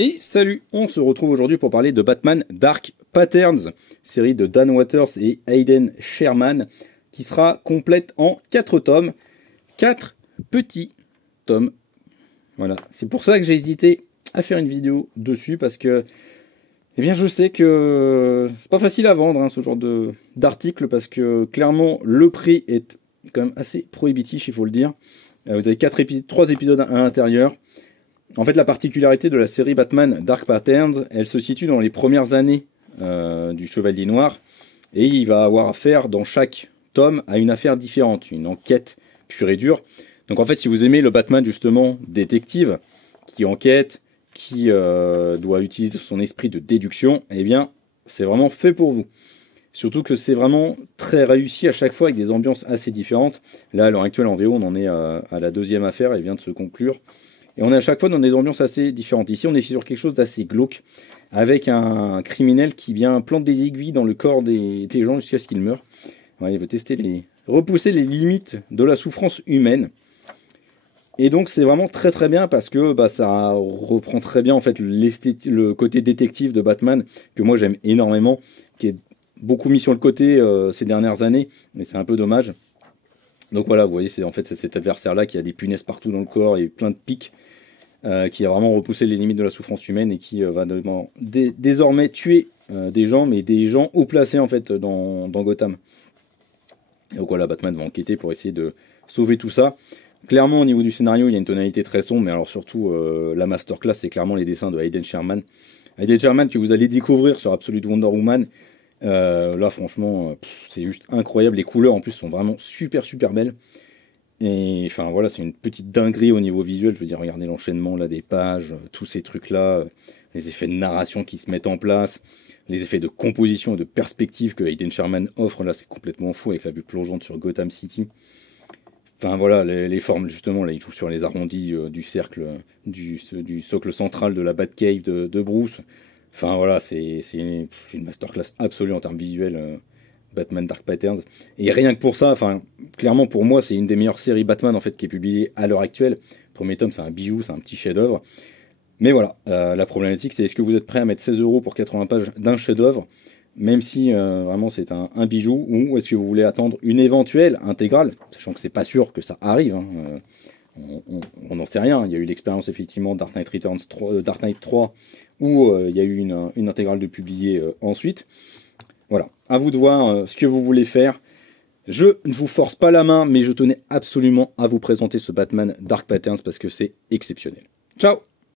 Et salut, on se retrouve aujourd'hui pour parler de Batman Dark Patterns, série de Dan Watters et Aidan Sherman, qui sera complète en 4 tomes, 4 petits tomes. Voilà, c'est pour ça que j'ai hésité à faire une vidéo dessus, parce que eh bien, je sais que c'est pas facile à vendre ce genre d'article, parce que clairement le prix est quand même assez prohibitif, il faut le dire. Vous avez 3 épisodes à l'intérieur. En fait, la particularité de la série Batman Dark Patterns, elle se situe dans les premières années du Chevalier Noir, et il va avoir affaire dans chaque tome à une affaire différente, une enquête pure et dure. Donc en fait, si vous aimez le Batman justement détective, qui enquête, qui doit utiliser son esprit de déduction, eh bien, c'est vraiment fait pour vous. Surtout que c'est vraiment très réussi à chaque fois avec des ambiances assez différentes. Là, à l'heure actuelle, en VO, on en est à la 2e affaire, elle vient de se conclure. Et on est à chaque fois dans des ambiances assez différentes. Ici, on est sur quelque chose d'assez glauque, avec un criminel qui vient planter des aiguilles dans le corps des gens jusqu'à ce qu'il meure. Ouais, il veut repousser les limites de la souffrance humaine. Et donc, c'est vraiment très très bien, parce que ça reprend très bien en fait le côté détective de Batman, que moi j'aime énormément, qui est beaucoup mis sur le côté ces dernières années, mais c'est un peu dommage. Donc voilà, vous voyez, c'est cet adversaire-là qui a des punaises partout dans le corps et plein de pics, qui a vraiment repoussé les limites de la souffrance humaine, et qui va désormais tuer des gens, mais des gens haut placés en fait dans Gotham. Et donc voilà, Batman va enquêter pour essayer de sauver tout ça. Clairement, au niveau du scénario, il y a une tonalité très sombre, mais alors surtout, la masterclass, c'est clairement les dessins de Aidan Sherman. Aidan Sherman que vous allez découvrir sur Absolute Wonder Woman. Là, franchement, c'est juste incroyable. Les couleurs, en plus, sont vraiment super belles. Et enfin, voilà, c'est une petite dinguerie au niveau visuel. Je veux dire, regardez l'enchaînement là des pages, tous ces trucs-là, les effets de narration qui se mettent en place, les effets de composition et de perspective que Aidan Sherman offre. Là, c'est complètement fou avec la vue plongeante sur Gotham City. Enfin voilà, les formes, justement, là il joue sur les arrondis du cercle, du socle central de la Batcave de Bruce. Enfin voilà, c'est une masterclass absolue en termes visuels, Batman Dark Patterns. Et rien que pour ça, enfin, clairement pour moi, c'est une des meilleures séries Batman en fait qui est publiée à l'heure actuelle. Premier tome, c'est un bijou, c'est un petit chef-d'œuvre. Mais voilà, la problématique, c'est est-ce que vous êtes prêt à mettre 16 € pour 80 pages d'un chef-d'œuvre, même si vraiment c'est un bijou, ou est-ce que vous voulez attendre une éventuelle intégrale, sachant que c'est pas sûr que ça arrive, on n'en sait rien. Il y a eu l'expérience effectivement Dark Knight Returns 3, Dark Knight 3, où il y a eu une intégrale de publier ensuite. Voilà, à vous de voir ce que vous voulez faire. Je ne vous force pas la main, mais je tenais absolument à vous présenter ce Batman Dark Patterns parce que c'est exceptionnel. Ciao!